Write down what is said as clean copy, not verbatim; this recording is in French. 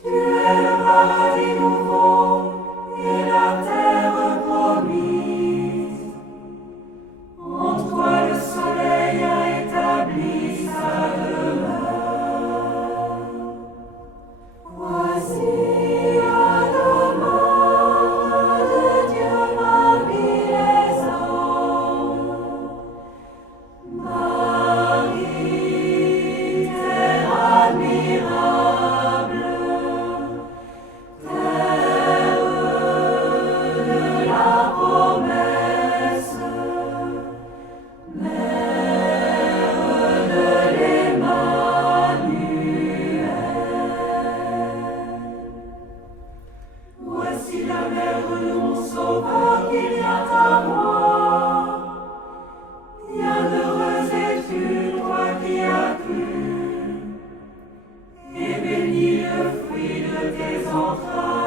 Tu es le paradis nouveau et la terre promise. En toi le soleil a établi sa demeure. Voici la demeure de Dieu parmi les hommes. Marie, terre admirable, terre de la promesse, mère de l'Emmanuel. Voici la mère de mon sauveur qui vient à moi. Bienheureuse es-tu, toi qui as cru, et béni le fruit de tes entrailles.